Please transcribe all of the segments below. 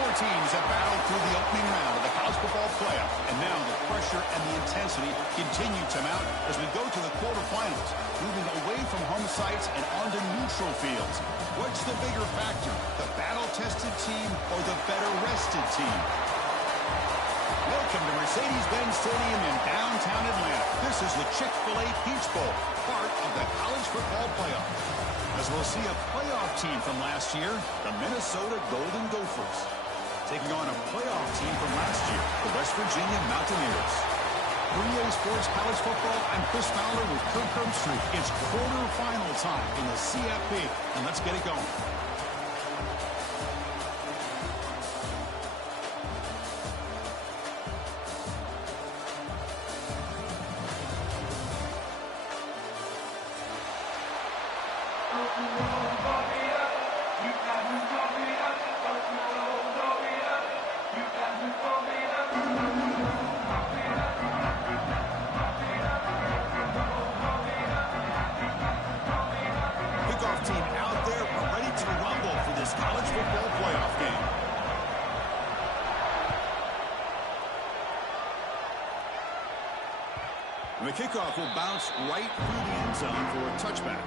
Four teams have battled through the opening round of the college football playoff, and now the pressure and the intensity continue to mount as we go to the quarterfinals, moving away from home sites and onto neutral fields. What's the bigger factor, the battle-tested team or the better-rested team? Welcome to Mercedes-Benz Stadium in downtown Atlanta. This is the Chick-fil-A Peach Bowl, part of the college football playoff. As we'll see a playoff team from last year, the Minnesota Golden Gophers, taking on a playoff team from last year, the West Virginia Mountaineers. For EA Sports College Football, I'm Chris Fowler with Kirk Herbstreit. It's quarterfinal time in the CFP, and let's get it going. The kickoff will bounce right through the end zone for a touchback.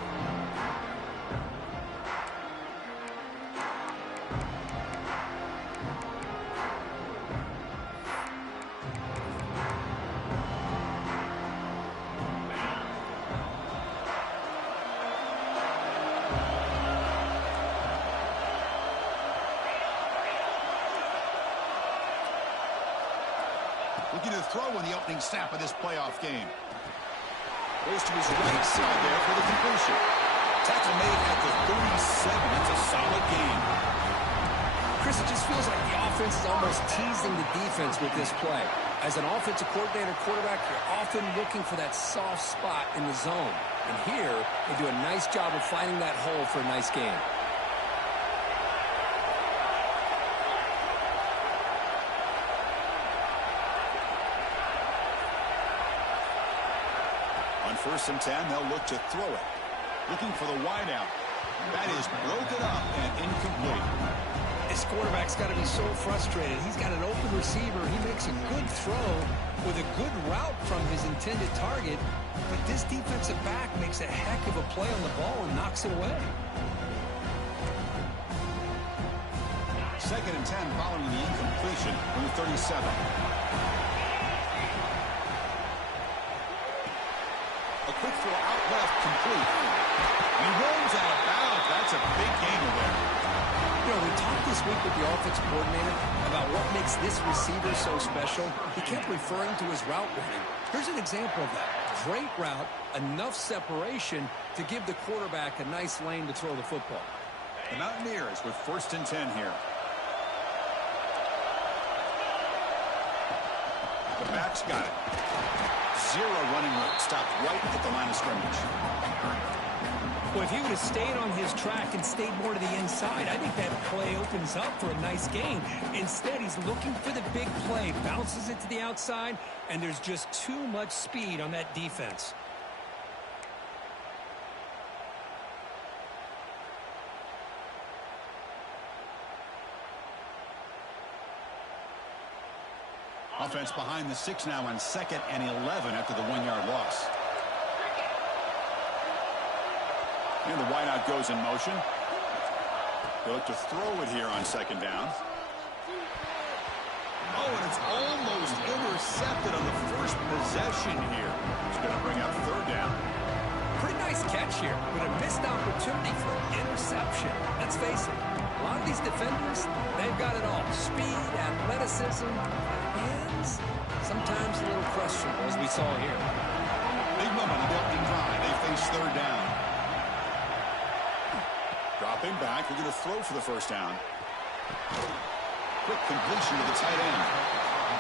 Looking to throw in the opening snap of this playoff game. Goes to his right side there for the completion. Tackle made at the 37. That's a solid gain. Chris, it just feels like the offense is almost teasing the defense with this play. As an offensive coordinator, quarterback, you're often looking for that soft spot in the zone. And here, they do a nice job of finding that hole for a nice gain. First and 10, they'll look to throw it. Looking for the wideout. That is broken up and incomplete. This quarterback's got to be so frustrated. He's got an open receiver. He makes a good throw with a good route from his intended target, but this defensive back makes a heck of a play on the ball and knocks it away. Second and 10 following the incompletion from the 37. Quick throw out left, complete. He rolls out of bounds. That's a big gain there. You know, we talked this week with the offensive coordinator about what makes this receiver so special. He kept referring to his route running. Here's an example of that. Great route, enough separation to give the quarterback a nice lane to throw the football. The Mountaineers with first and 10 here. The back's got it. Zero running room, stopped right at the line of scrimmage. Well, if he would have stayed on his track and stayed more to the inside, I think that play opens up for a nice gain. Instead, he's looking for the big play, bounces it to the outside, and there's just too much speed on that defense. Offense behind the 6 now on 2nd and 11 after the 1-yard loss. And the wideout goes in motion. They'll look to throw it here on 2nd down. Oh, and it's almost intercepted on the first possession here. It's going to bring up 3rd down. Pretty nice catch here, but a missed opportunity for interception. Let's face it, a lot of these defenders, they've got it all. Speed, athleticism, hands, sometimes a little questionable, as we saw here. Big moment on the opening drive. They face 3rd down. Dropping back, they're going to throw for the first down. Quick completion to the tight end.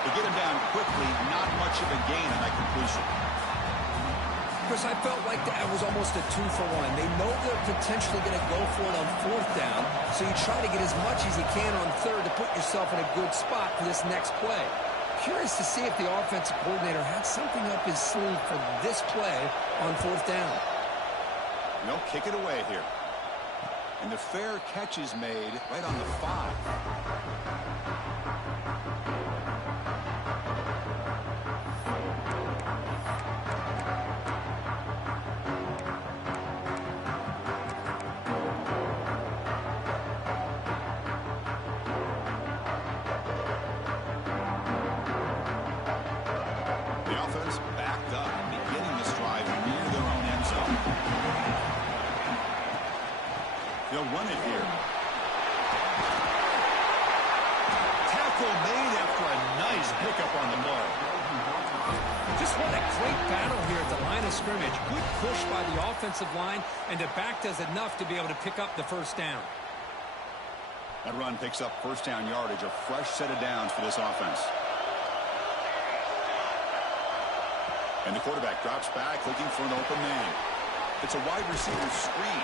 They get him down quickly, not much of a gain on that completion. Chris, I felt like that was almost a 2-for-1. They know they're potentially going to go for it on 4th down, so you try to get as much as you can on 3rd to put yourself in a good spot for this next play. Curious to see if the offensive coordinator had something up his sleeve for this play on 4th down. They'll kick it away here. And the fair catch is made right on the 5. He'll run it here. Tackle made after a nice pickup on the play. Just what a great battle here at the line of scrimmage. Good push by the offensive line, and the back does enough to be able to pick up the first down. That run picks up first down yardage, a fresh set of downs for this offense. And the quarterback drops back looking for an open man. It's a wide receiver screen.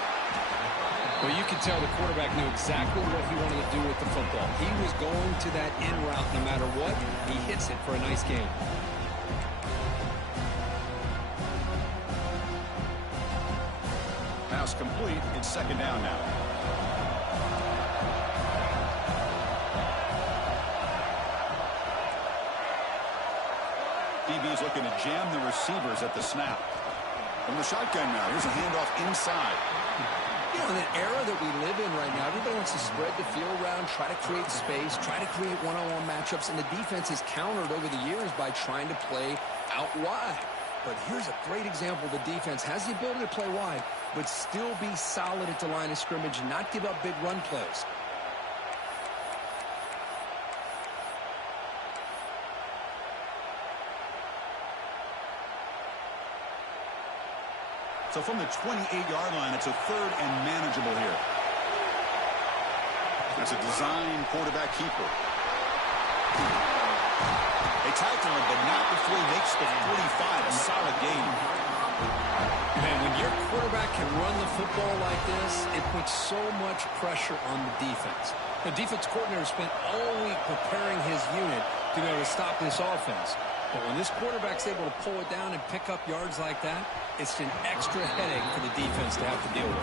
Well, you can tell the quarterback knew exactly what he wanted to do with the football. He was going to that in route no matter what. He hits it for a nice gain. Pass complete. It's second down now. DB's looking to jam the receivers at the snap. From the shotgun now, here's a handoff inside. You know, in an era that we live in right now, everybody wants to spread the field around, try to create space, try to create one-on-one matchups, and the defense has countered over the years by trying to play out wide. But here's a great example. The defense has the ability to play wide, but still be solid at the line of scrimmage and not give up big run plays. So from the 28-yard line, it's a third and manageable here. It's a design quarterback keeper. They tackle him, but not before he makes the 45. A solid game. Man, when your quarterback can run the football like this, it puts so much pressure on the defense. The defense coordinator spent all week preparing his unit to be able to stop this offense. But when this quarterback's able to pull it down and pick up yards like that, it's an extra headache for the defense to have to deal with.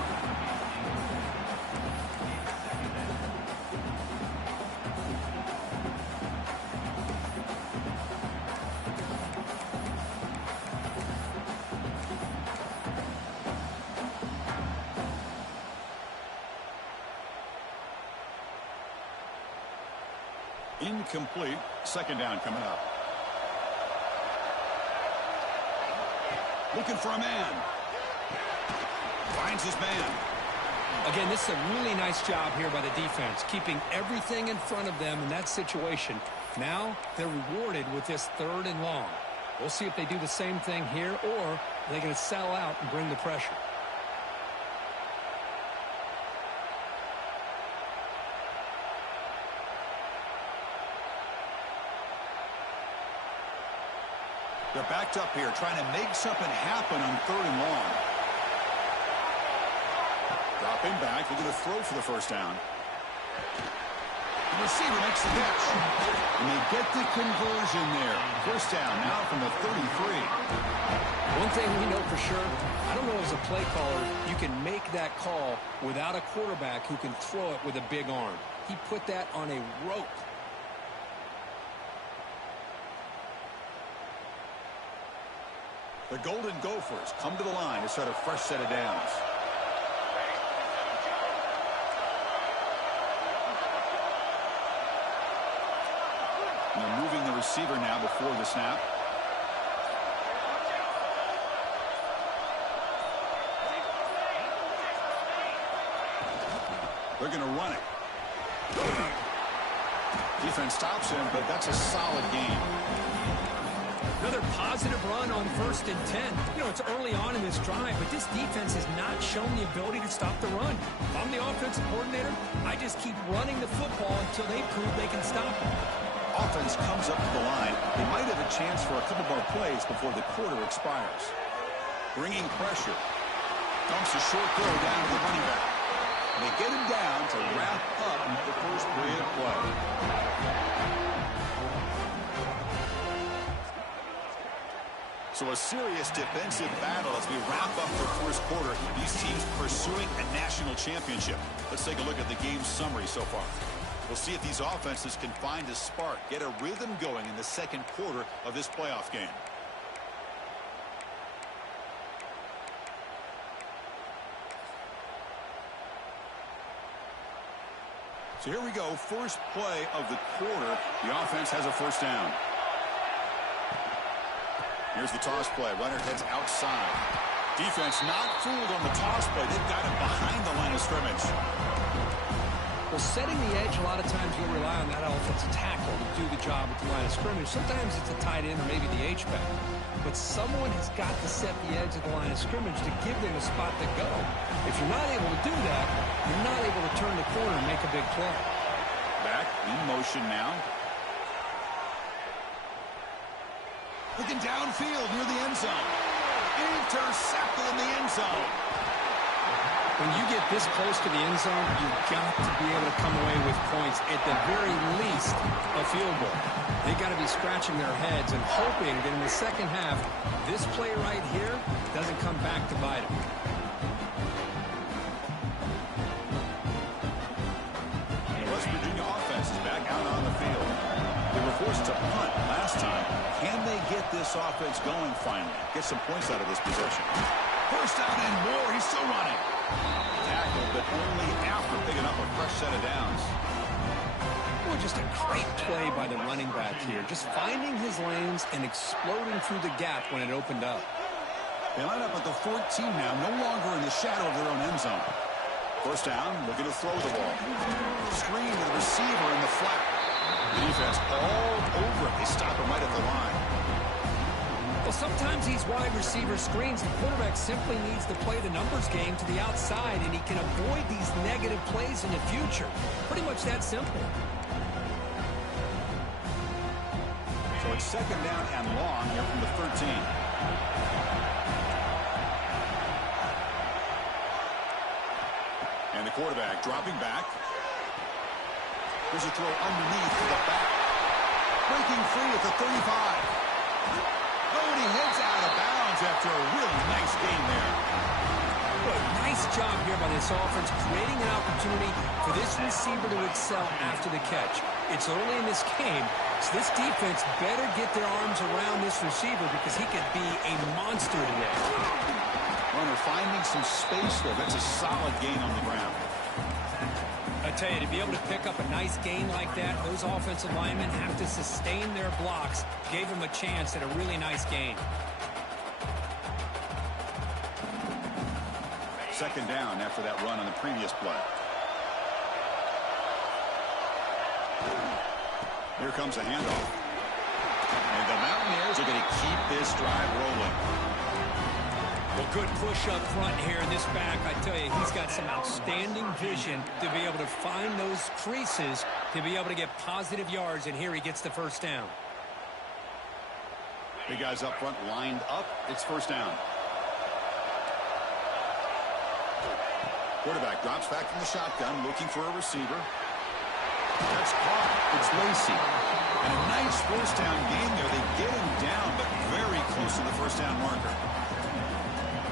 Incomplete. Second down coming up. Looking for a man. Finds his man. Again, this is a really nice job here by the defense, keeping everything in front of them in that situation. Now they're rewarded with this third and long. We'll see if they do the same thing here, or are they going to sell out and bring the pressure? They're backed up here, trying to make something happen on third and long. Dropping back, looking to throw for the first down. The receiver makes the catch. And they get the conversion there. First down now from the 33. One thing we know for sure, I don't know as a play caller, you can make that call without a quarterback who can throw it with a big arm. He put that on a rope. The Golden Gophers come to the line to set a fresh set of downs. And they're moving the receiver now before the snap. They're going to run it. Defense stops him, but that's a solid game. Another positive run on 1st and 10. You know, it's early on in this drive, but this defense has not shown the ability to stop the run. If I'm the offensive coordinator, I just keep running the football until they prove they can stop it. Offense comes up to the line. They might have a chance for a couple more plays before the quarter expires. Bringing pressure. Dumps a short throw down to the running back. And they get him down to wrap up the first period of play. So a serious defensive battle as we wrap up the first quarter. These teams pursuing a national championship. Let's take a look at the game summary so far. We'll see if these offenses can find a spark, get a rhythm going in the second quarter of this playoff game. So here we go. First play of the quarter. The offense has a first down. Here's the toss play. Runner heads outside. Defense not fooled on the toss play. They've got it behind the line of scrimmage. Well, setting the edge, a lot of times you'll rely on that offensive tackle to do the job at the line of scrimmage. Sometimes it's a tight end or maybe the H-back. But someone has got to set the edge of the line of scrimmage to give them a spot to go. If you're not able to do that, you're not able to turn the corner and make a big play. Back in motion now. Looking downfield near the end zone. Intercepted in the end zone. When you get this close to the end zone, you've got to be able to come away with points, at the very least, a field goal. They've got to be scratching their heads and hoping that in the second half, this play right here doesn't come back to bite them. The West Virginia offense is back out on the field. They were forced to punt last time. Can they get this offense going finally? Get some points out of this possession. First down and more. He's still running. Tackled, but only after picking up a fresh set of downs. Well, just a great play by the running back here. Just finding his lanes and exploding through the gap when it opened up. They line up at the 14 now, no longer in the shadow of their own end zone. First down, looking to throw the ball. Screen to the receiver in the flat. The defense all over it. They stop him right at the line. Well, sometimes these wide receiver screens, the quarterback simply needs to play the numbers game to the outside, and he can avoid these negative plays in the future. Pretty much that simple. So it's second down and long here from the 13. And the quarterback dropping back. There's a throw underneath to the back. Breaking free at the 35. And he heads out of bounds after a really nice gain there. Well, nice job here by this offense, creating an opportunity for this receiver to excel after the catch. It's early in this game, so this defense better get their arms around this receiver because he could be a monster today. Runner finding some space there. That's a solid gain on the ground. I tell you, to be able to pick up a nice gain like that, those offensive linemen have to sustain their blocks. Gave them a chance at a really nice gain. Second down after that run on the previous play. Here comes a handoff. And the Mountaineers are going to keep this drive rolling. Well, good push up front here in this back. I tell you, he's got some outstanding vision to be able to find those creases, to be able to get positive yards, and here he gets the first down. Big guys up front lined up. It's first down. Quarterback drops back from the shotgun, looking for a receiver. That's caught. It's Lacey. And a nice first down gain there. They get him down, but very close to the first down marker.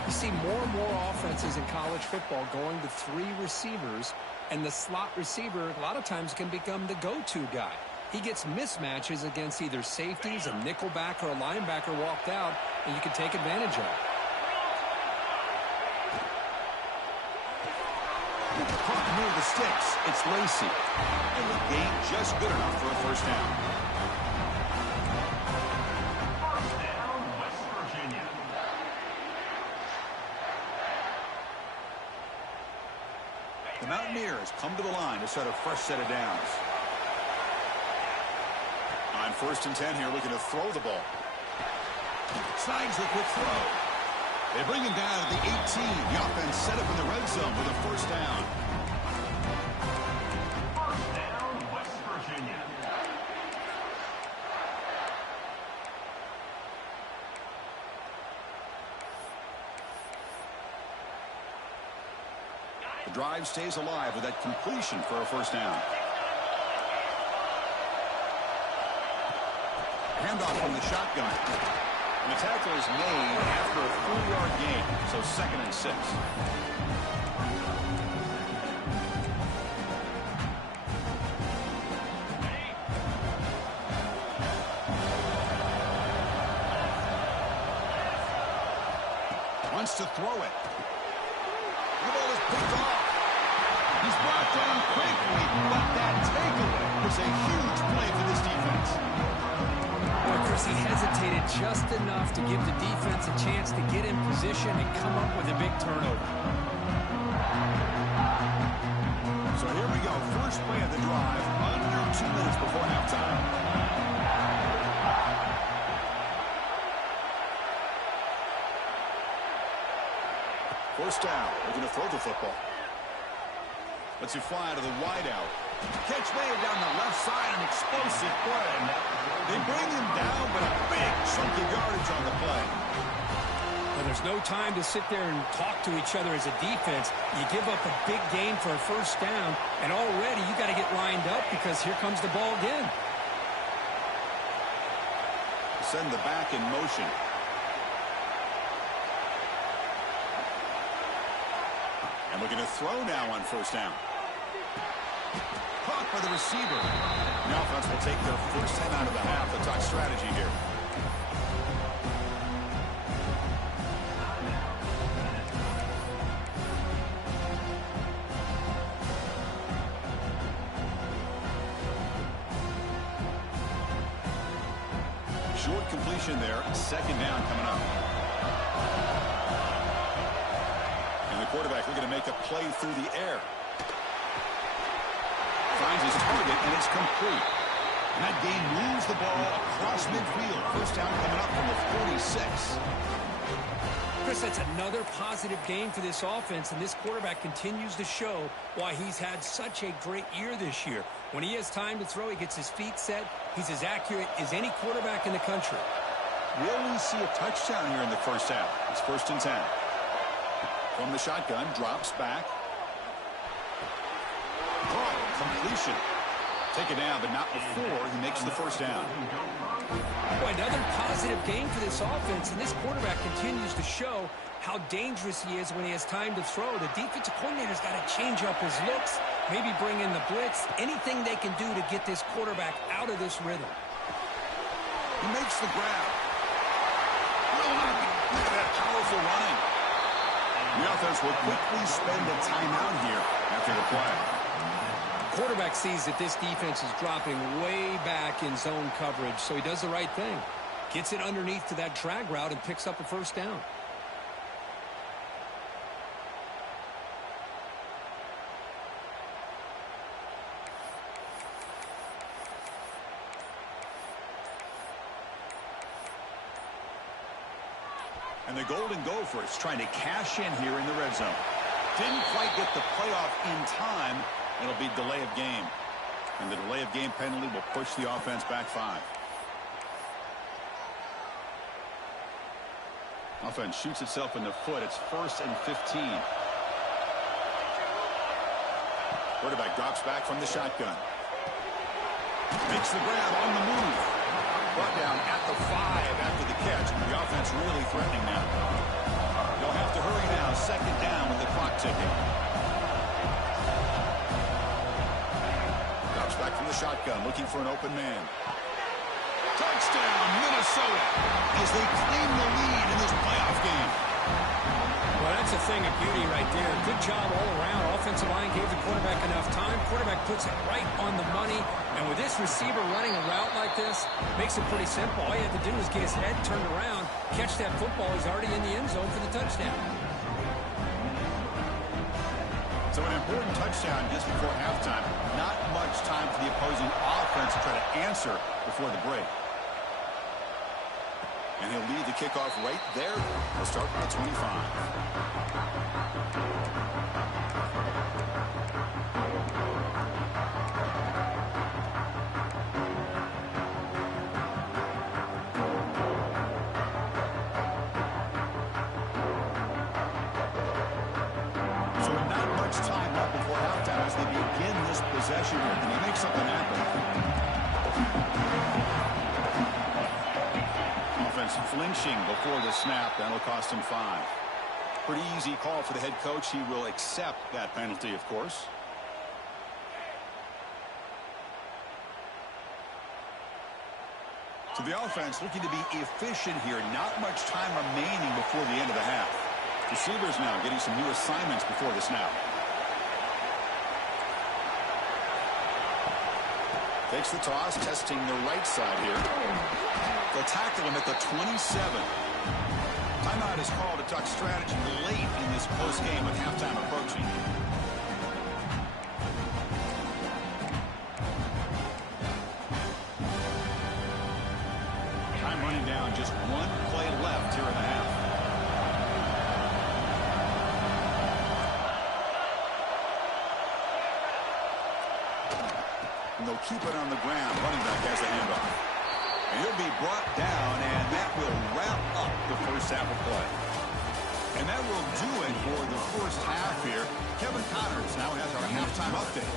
You see more and more offenses in college football going to three receivers, and the slot receiver a lot of times can become the go-to guy. He gets mismatches against either safeties, a nickelback, or a linebacker walked out, and you can take advantage of it. Caught near the sticks. It's Lacey. And the gain just good enough for a first down. The Mountaineers come to the line to set a fresh set of downs. On first and 10 here, looking to throw the ball. Signs the quick throw. They bring him down at the 18. The offense set up in the red zone with a first down. First down, West Virginia. The drive stays alive with that completion for a first down. Handoff from the shotgun. And the tackle is made after a 4-yard gain, so second and 6. Wants to throw it. The ball is picked off. He's brought down quickly, but that takeaway was a huge play for this defense. Well, Chris, he hesitated just enough to give the defense a chance to get in position and come up with a big turnover. So here we go. First 2 minutes before halftime. First down. They're going to throw the football. Let's you fly to the wideout. Catch made down the left side, an explosive play. They bring him down, but a big chunk of yardage on the play. Well, there's no time to sit there and talk to each other as a defense. You give up a big gain for a first down, and already you got to get lined up because here comes the ball again. Send the back in motion. And looking to throw now on first down. Caught by the receiver. The offense will take their first 10 out of the half. Let's talk strategy here. Short completion there. Second down coming up. And the quarterback looking to make a play through the air. Finds his target, and it's complete. And that gain moves the ball across midfield. First down coming up from the 46. Chris, that's another positive game for this offense, and this quarterback continues to show why he's had such a great year this year. When he has time to throw, he gets his feet set. He's as accurate as any quarterback in the country. Will we see a touchdown here in the first half? It's 1st and 10. From the shotgun, drops back. Completion. Take it down, but not before he makes the first down. Boy, another positive game for this offense, and this quarterback continues to show how dangerous he is when he has time to throw. The defensive coordinator's got to change up his looks, maybe bring in the blitz, anything they can do to get this quarterback out of this rhythm. He makes the grab. Look at that powerful running. The offense will quickly spend a timeout here after the play. Quarterback sees that this defense is dropping way back in zone coverage, so he does the right thing. Gets it underneath to that drag route and picks up a first down. And the Golden Gophers trying to cash in here in the red zone. Didn't quite get the playoff in time. It'll be delay of game. And the delay of game penalty will push the offense back 5. Offense shoots itself in the foot. It's 1st and 15. Quarterback drops back from the shotgun. Makes the grab on the move. Brought down at the 5 after the catch. The offense really threatening now. They'll have to hurry now. 2nd down with the clock ticking. Drops back from the shotgun, looking for an open man. Touchdown, Minnesota, as they claim the lead in this playoff game. Well, that's a thing of beauty right there. Good job all around. Offensive line gave the quarterback enough time. Quarterback puts it right on the money. And with this receiver running a route like this, makes it pretty simple. All you have to do is get his head turned around, catch that football. He's already in the end zone for the touchdown. So an important touchdown just before halftime. Not much time for the opposing offense to try to answer before the break. And he'll lead the kickoff right there. He'll start at 25. So not much time left before halftime as they begin this possession here. Can they make something happen? Offense flinching before the snap. That'll cost him 5. Pretty easy call for the head coach. He will accept that penalty, of course. So the offense looking to be efficient here. Not much time remaining before the end of the half. Receivers now getting some new assignments before the snap. Takes the toss, testing the right side here. They'll tackle him at the 27. Timeout is called to talk strategy late in this close game with halftime approaching. left here in the half. And they'll keep it on the ground. Running back has the handoff. And he'll be brought down, and that will wrap up the first half of play. And that will do it for the first half here. Kevin Connors now has our halftime update.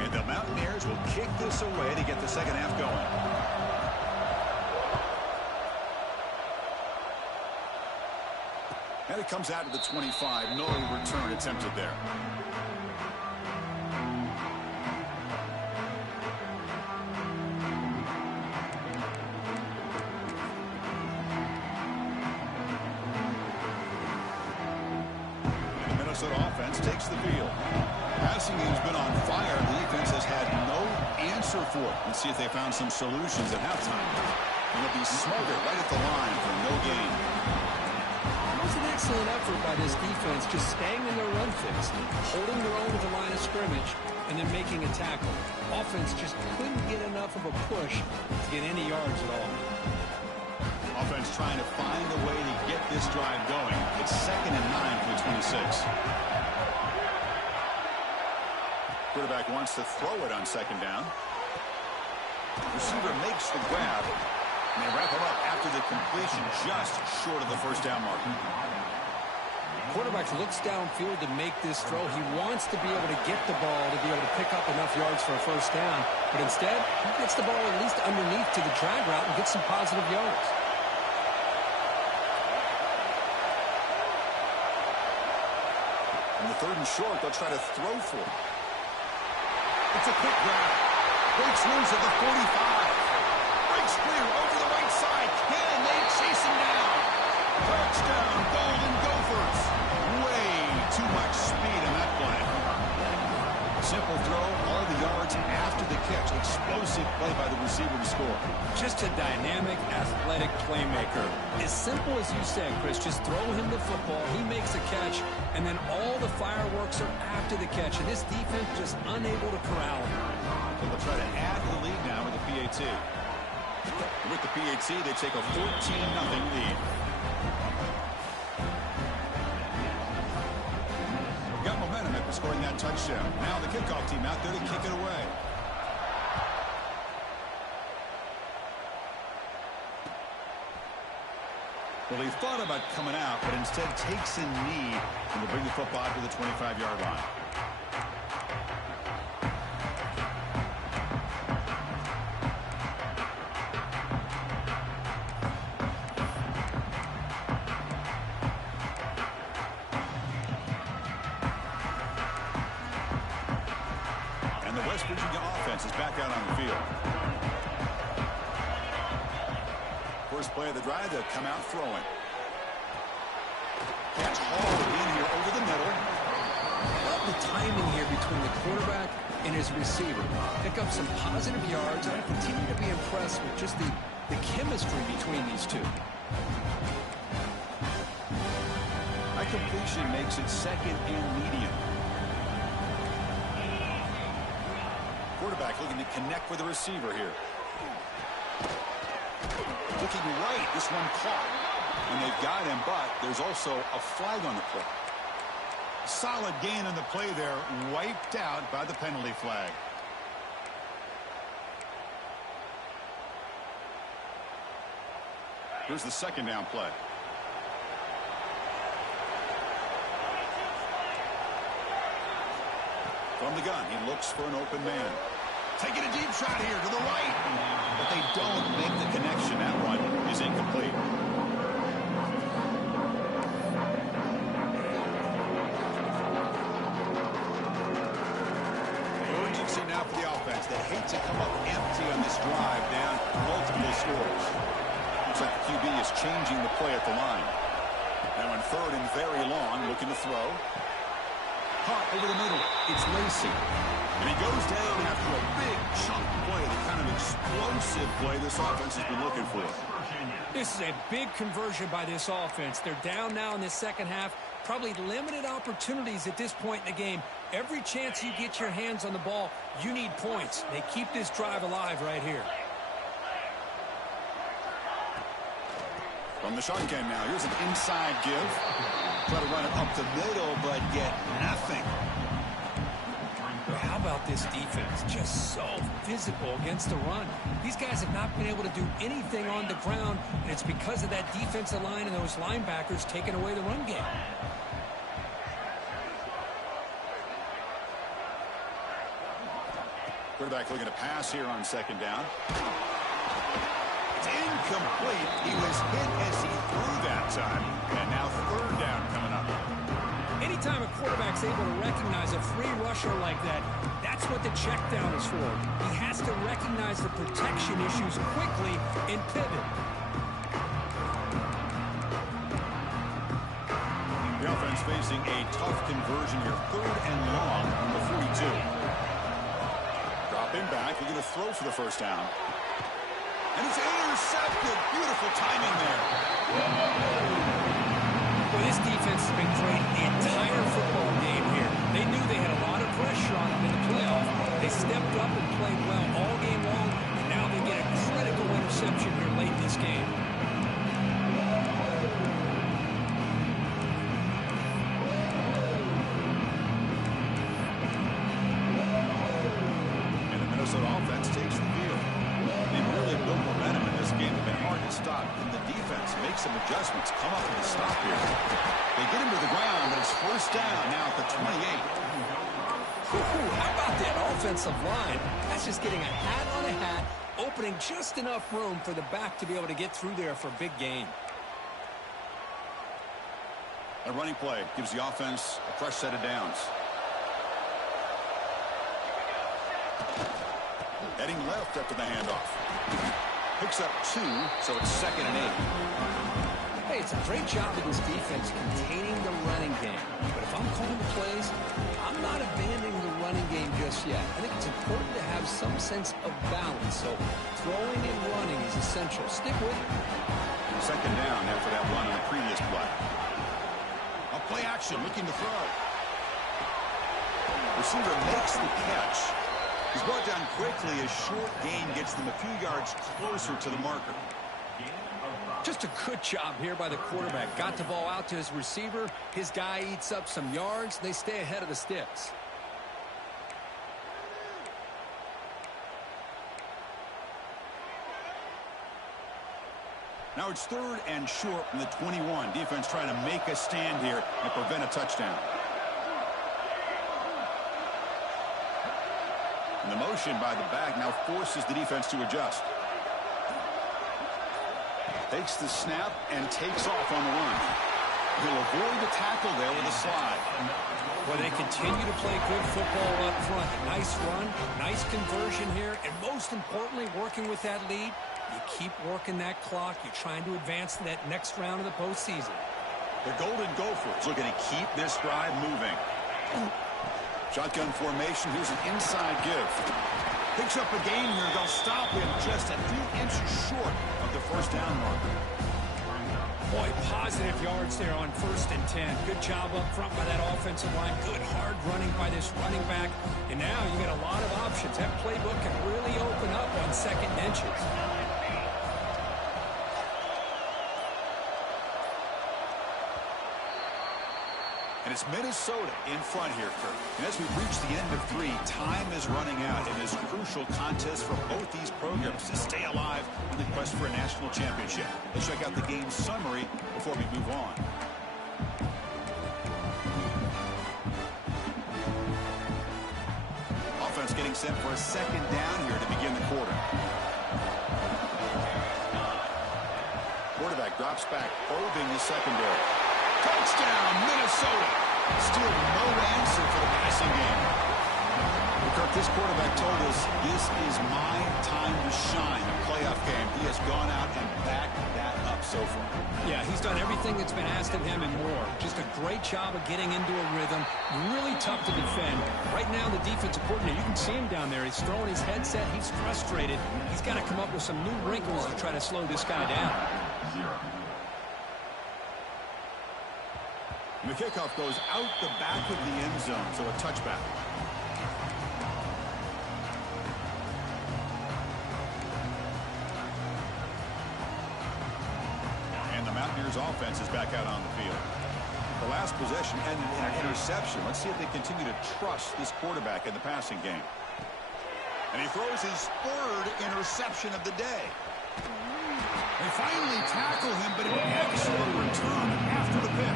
And the Mountaineers will kick this away to get the second half going. And it comes out to the 25. No return attempted there. The Minnesota offense takes the field. Passing game's been on fire. The defense has had no answer for it. Let's see if they found some solutions at halftime. And it'll be smothered right at the line for no gain. It was an excellent effort by this defense, just staying in their run fix, holding their own at the line of scrimmage, and then making a tackle. Offense just couldn't get enough of a push to get any yards at all. Offense trying to find a way to get this drive going. It's 2nd and 9 for the 26. Quarterback wants to throw it on 2nd down. Receiver makes the grab. And they wrap him up after the completion just short of the first down mark. Quarterback looks downfield to make this throw. He wants to be able to get the ball to be able to pick up enough yards for a first down. But instead, he gets the ball at least underneath to the drag route and gets some positive yards. On the 3rd and short, they'll try to throw for it. It's a quick grab. Breaks loose at the 45. Breaks clear over the right side. Can they chase him down? Touchdown, Golden Gophers. Way too much speed in that play. Simple throw, all the yards after the catch. Explosive play by the receiver to score. Just a dynamic, athletic playmaker. As simple as you said, Chris, just throw him the football, he makes a catch, and then all the fireworks are after the catch. And this defense just unable to corral him. So they'll try to add to the lead now with the PAT. With the PAT, they take a 14-0 lead. Got momentum after scoring that touchdown. Now the kickoff team out there to kick it away. Well, he thought about coming out, but instead takes a knee and will bring the football to the 25-yard line. And the West Virginia offense is back out on the field. First play of the drive, they'll come out throwing. Catch hauled in here over the middle. Love the timing here between the quarterback and his receiver. Pick up some positive yards, and I continue to be impressed with just the chemistry between these two. That completion makes it 2nd and medium. Quarterback looking to connect with the receiver here. Looking right, this one caught. And they've got him, but there's also a flag on the play. Solid gain on the play there, wiped out by the penalty flag. Here's the 2nd down play. From the gun, he looks for an open man. Taking a deep shot here to the right. But they don't make the connection. That one is incomplete. Urgency now for the offense. They hate to come up empty on this drive, down multiple scores. Looks like the QB is changing the play at the line. Now in 3rd and very long, looking to throw. Caught over the middle. It's Lacy. And he goes down after a big chunk play, the kind of explosive play this offense has been looking for. This is a big conversion by this offense. They're down now in the second half. Probably limited opportunities at this point in the game. Every chance you get your hands on the ball, you need points. They keep this drive alive right here. From the shotgun now, here's an inside give. Try to run it up the middle, but get nothing. How about this defense? Just so physical against the run. These guys have not been able to do anything on the ground, and it's because of that defensive line and those linebackers taking away the run game. Quarterback looking to pass here on second down. It's incomplete. He was hit as he threw that time. And now third down coming up. Anytime a quarterback's able to recognize a free rusher like that, that's what the check down is for. He has to recognize the protection issues quickly and pivot. The offense facing a tough conversion here. Third and long on the 42. Drop him back. We're going to throw for the first down. And it's intercepted. Beautiful timing there. Well, this defense has been great the entire football game here. They knew they had a lot of pressure on them in the playoff. They stepped up and played well all game long, and now they get a critical interception here late in this game. And the Minnesota offense takes the field. They've really built momentum in this game. They've been hard to stop. And the defense makes some adjustments. Come up with a stop here. They get him to the ground, but it's first down now at the 28. How about that offensive line? That's just getting a hat on a hat, opening just enough room for the back to be able to get through there for a big gain. A running play gives the offense a fresh set of downs. Heading left after the handoff. Picks up 2, so it's 2nd and 8. Hey, it's a great job of this defense containing the running game. But if I'm calling the plays, I'm not abandoning the running game just yet. I think it's important to have some sense of balance. So throwing and running is essential. Stick with it. Second down after that run on the previous play. A play action, looking to throw. Receiver makes the catch. He's brought down quickly. A short gain gets them a few yards closer to the marker. Just a good job here by the quarterback. Got the ball out to his receiver. His guy eats up some yards. They stay ahead of the sticks. Now it's third and short from the 21. Defense trying to make a stand here and prevent a touchdown. And the motion by the back now forces the defense to adjust. Takes the snap and takes off on the run. He'll avoid the tackle there with a slide. Well, they continue to play good football up front. Nice run, nice conversion here, and most importantly, working with that lead, you keep working that clock. You're trying to advance to that next round of the postseason. The Golden Gophers looking to keep this drive moving. Shotgun formation. Here's an inside give. Picks up a gain here. They'll stop him just a few inches short of the first down marker. Boy, positive yards there on 1st and 10. Good job up front by that offensive line. Good hard running by this running back. And now you got a lot of options. That playbook can really open up on 2nd and inches. And it's Minnesota in front here, Kirk. And as we reach the end of 3, time is running out in this crucial contest for both these programs to stay alive in the quest for a national championship. Let's check out the game summary before we move on. Offense getting set for a second down here to begin the quarter. Quarterback drops back, probing the secondary. Touchdown, Minnesota. Still no answer for the passing game. Well, Kirk, this quarterback told us this is my time to shine. A playoff game. He has gone out and backed that up so far. Yeah, he's done everything that's been asked of him and more. Just a great job of getting into a rhythm. Really tough to defend. Right now, the defensive coordinator, you can see him down there. He's throwing his headset. He's frustrated. He's got to come up with some new wrinkles to try to slow this guy down. And the kickoff goes out the back of the end zone, so a touchback. And the Mountaineers offense is back out on the field. The last possession ended in an interception. Let's see if they continue to trust this quarterback in the passing game. And he throws his third interception of the day. They finally tackle him, but an excellent return after the pick.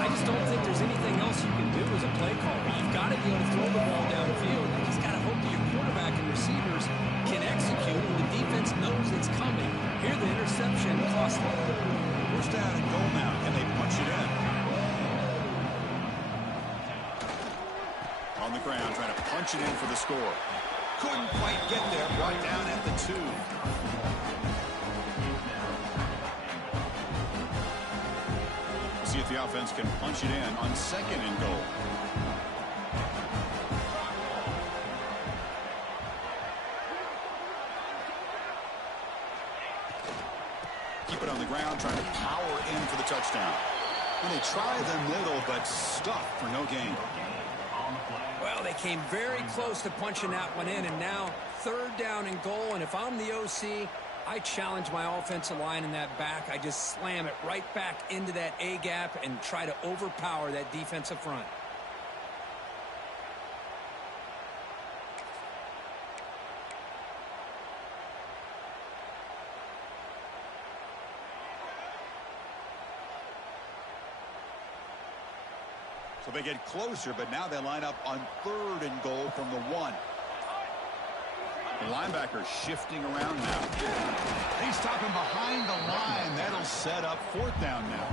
I just don't think there's anything else you can do as a play caller. You've got to be able to throw the ball downfield. You just got to hope that your quarterback and receivers can execute and the defense knows it's coming. Here the interception cost them. First down and goal now, and they punch it in. On the ground, trying to punch it in for the score. Couldn't quite get there, brought down at the 2. See if the offense can punch it in on second and goal. Keep it on the ground, trying to power in for the touchdown. And they try the middle, but stuck for no gain. Well, they came very close to punching that one in, and now third down and goal. And if I'm the OC, I challenge my offensive line in that back. I just slam it right back into that A-gap and try to overpower that defensive front. So they get closer, but now they line up on third and goal from the 1. The linebacker shifting around now. They stop him behind the line. That'll set up fourth down now.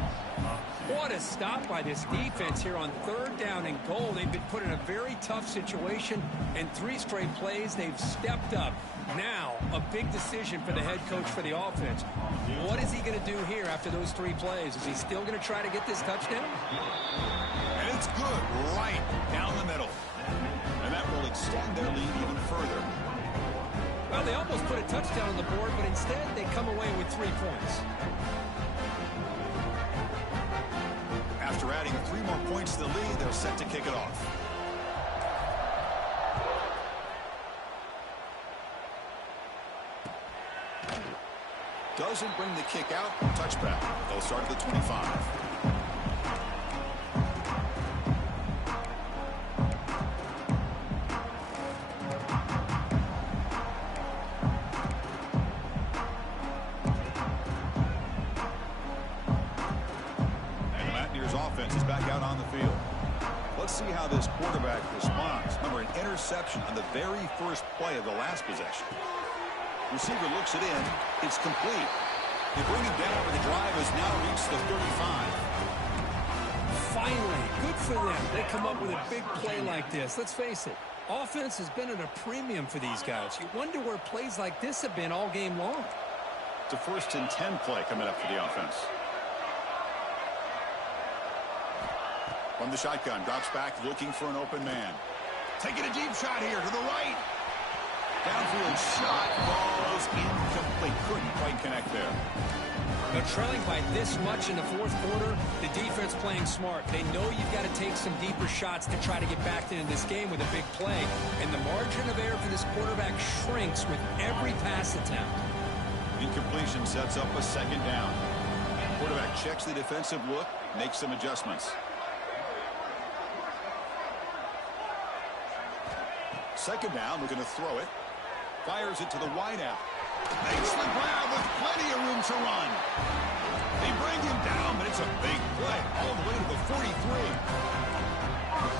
What a stop by this defense here on third down and goal. They've been put in a very tough situation, and 3 straight plays they've stepped up. Now, a big decision for the head coach for the offense. What is he going to do here after those 3 plays? Is he still going to try to get this touchdown? And it's good right down the middle. And that will extend their lead even further. Well, they almost put a touchdown on the board, but instead they come away with 3 points. After adding 3 more points to the lead, they're set to kick it off. Doesn't bring the kick out. Touchback. They'll start at the 25. Offense is back out on the field. Let's see how this quarterback responds. Remember, an interception on the very first play of the last possession. Receiver looks it in. It's complete. They bring him down, but the drive has now reached the 35. Finally, good for them. They come up with a big play like this. Let's face it, offense has been at a premium for these guys. You wonder where plays like this have been all game long. It's a 1st and 10 play coming up for the offense. From the shotgun, drops back, looking for an open man. Taking a deep shot here to the right. Downfield shot falls incomplete. Couldn't quite connect there. Now, trailing by this much in the 4th quarter, the defense playing smart. They know you've got to take some deeper shots to try to get back into this game with a big play. And the margin of error for this quarterback shrinks with every pass attempt. Incompletion sets up a 2nd down. Quarterback checks the defensive look, makes some adjustments. 2nd down, looking to throw it. Fires it to the wideout. Makes the grab with plenty of room to run. They bring him down, but it's a big play all the way to the 43.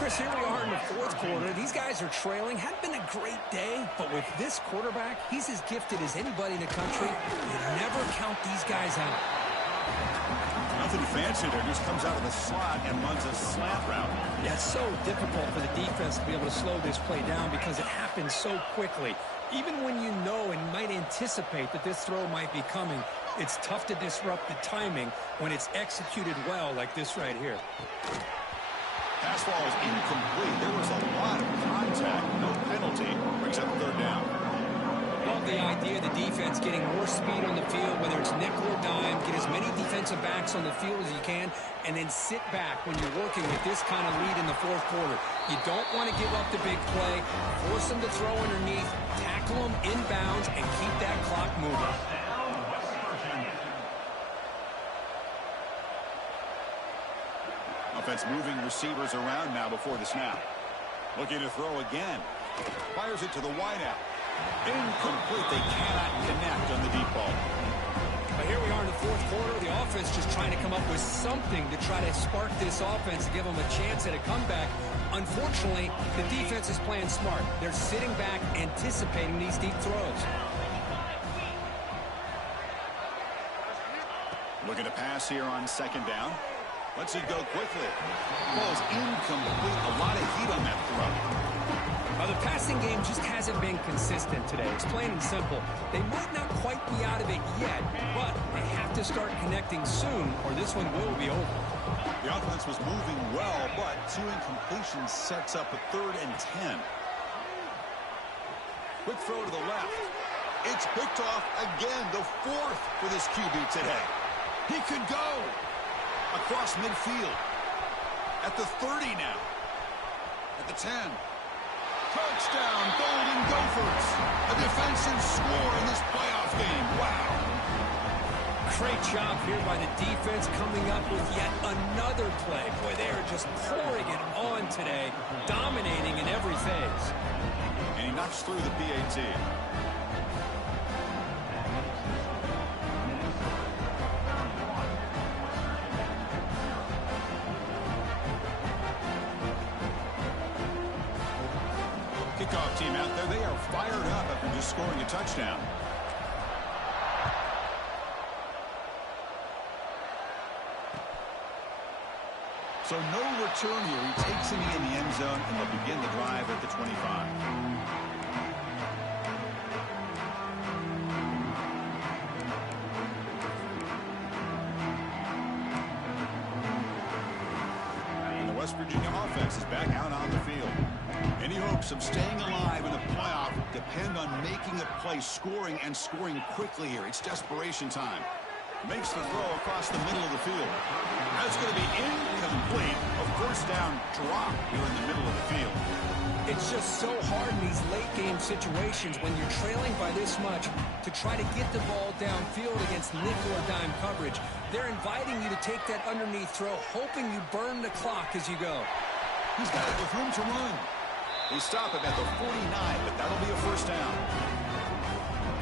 Chris, here we are in the 4th quarter. These guys are trailing. Hadn't been a great day, but with this quarterback, he's as gifted as anybody in the country. You never count these guys out. Nothing fancy there. Just comes out of the slot and runs a slant route. Yeah, it's so difficult for the defense to be able to slow this play down because it happens so quickly. Even when you know and might anticipate that this throw might be coming, it's tough to disrupt the timing when it's executed well like this right here. Pass ball is incomplete. There was a lot of contact. No penalty. Brings up 3rd down. Love the idea of the defense getting more speed on the field, whether it's nickel or dime, get as many defensive defensive backs on the field as you can, and then sit back when you're working with this kind of lead in the fourth quarter. You don't want to give up the big play. Force them to throw underneath, tackle them inbounds, and keep that clock moving. Offense moving receivers around now before the snap. Looking to throw again. Fires it to the wideout. Incomplete. They cannot connect on the deep ball. But here we are in the fourth quarter. The offense just trying to come up with something to try to spark this offense to give them a chance at a comeback. Unfortunately, the defense is playing smart. They're sitting back, anticipating these deep throws. Looking to pass here on second down. Lets it go quickly. Ball's incomplete. A lot of heat on that throw. The passing game just hasn't been consistent today. It's plain and simple. They might not quite be out of it yet, but they have to start connecting soon, or this one will be over. The offense was moving well, but 2 incompletions sets up a 3rd and 10. Quick throw to the left. It's picked off again, the 4th for this QB today. He could go across midfield. At the 30 now. At the 10. Touchdown, Golden Gophers. A defensive score in this playoff game. Wow. Great job here by the defense coming up with yet another play. Boy, they are just pouring it on today, dominating in every phase. And he knocks through the PAT. Kickoff team out there, they are fired up after just scoring a touchdown. So no return here. He takes him in the end zone, and they'll begin the drive at the 25. And the West Virginia offense is back out on the field. Any hopes of staying alive in the playoff depend on making a play, scoring, and scoring quickly here. It's desperation time. Makes the throw across the middle of the field. That's going to be incomplete. A first down drop here in the middle of the field. It's just so hard in these late-game situations when you're trailing by this much to try to get the ball downfield against nickel or dime coverage. They're inviting you to take that underneath throw, hoping you burn the clock as you go. He's got it with room to run. They stop him at the 49, but that'll be a first down.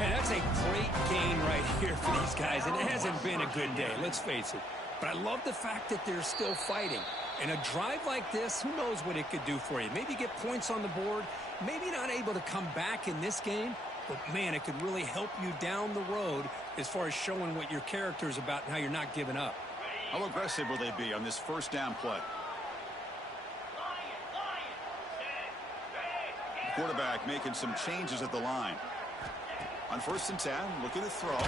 And that's a great gain right here for these guys. And it hasn't been a good day, let's face it. But I love the fact that they're still fighting. And a drive like this, who knows what it could do for you. Maybe get points on the board. Maybe not able to come back in this game. But, man, it could really help you down the road as far as showing what your character is about and how you're not giving up. How aggressive will they be on this first down play? The quarterback making some changes at the line. On first and 10, looking to throw.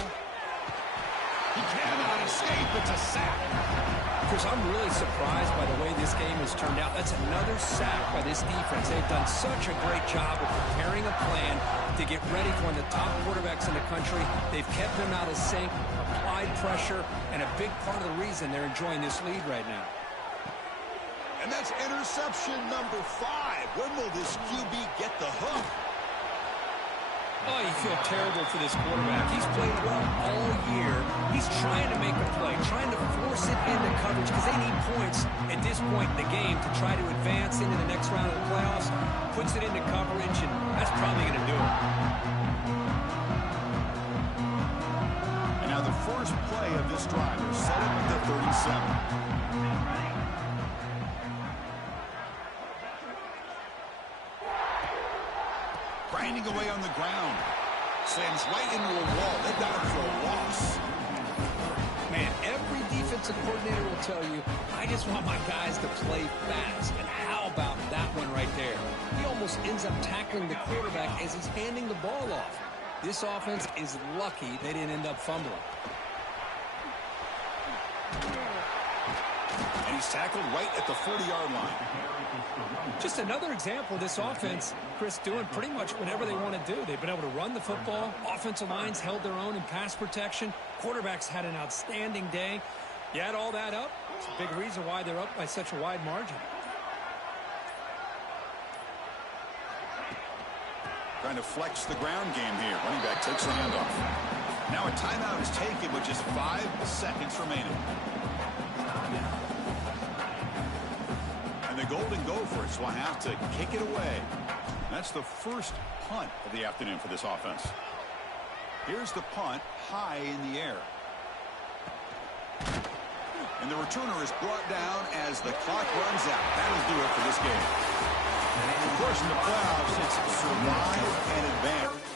He cannot escape. It's a sack. Chris, I'm really surprised by the way this game has turned out. That's another sack by this defense. They've done such a great job of preparing a plan to get ready for one of the top quarterbacks in the country. They've kept them out of sync, applied pressure, and a big part of the reason they're enjoying this lead right now. And that's interception number 5. When will this QB get the hook? Oh, you feel terrible for this quarterback. He's played well all year. He's trying to make a play, trying to force it into coverage because they need points at this point in the game to try to advance into the next round of the playoffs. Puts it into coverage, and that's probably going to do it. And now the first play of this drive is set up at the 37. Grinding away on the ground. Slams right into a wall. They got him for a loss. Man, every defensive coordinator will tell you, I just want my guys to play fast. And how about that one right there? He almost ends up tackling the quarterback as he's handing the ball off. This offense is lucky they didn't end up fumbling. And he's tackled right at the 40-yard line. Just another example of this offense, Chris, doing pretty much whatever they want to do. They've been able to run the football. Offensive lines held their own in pass protection. Quarterbacks had an outstanding day. You add all that up, it's a big reason why they're up by such a wide margin. Trying to flex the ground game here. Running back takes the handoff. Now a timeout is taken with just 5 seconds remaining. And the Golden Gophers will have to kick it away. That's the first punt of the afternoon for this offense. Here's the punt, high in the air. And the returner is brought down as the clock runs out. That'll do it for this game. Of course, in the playoffs, it's survive and advance.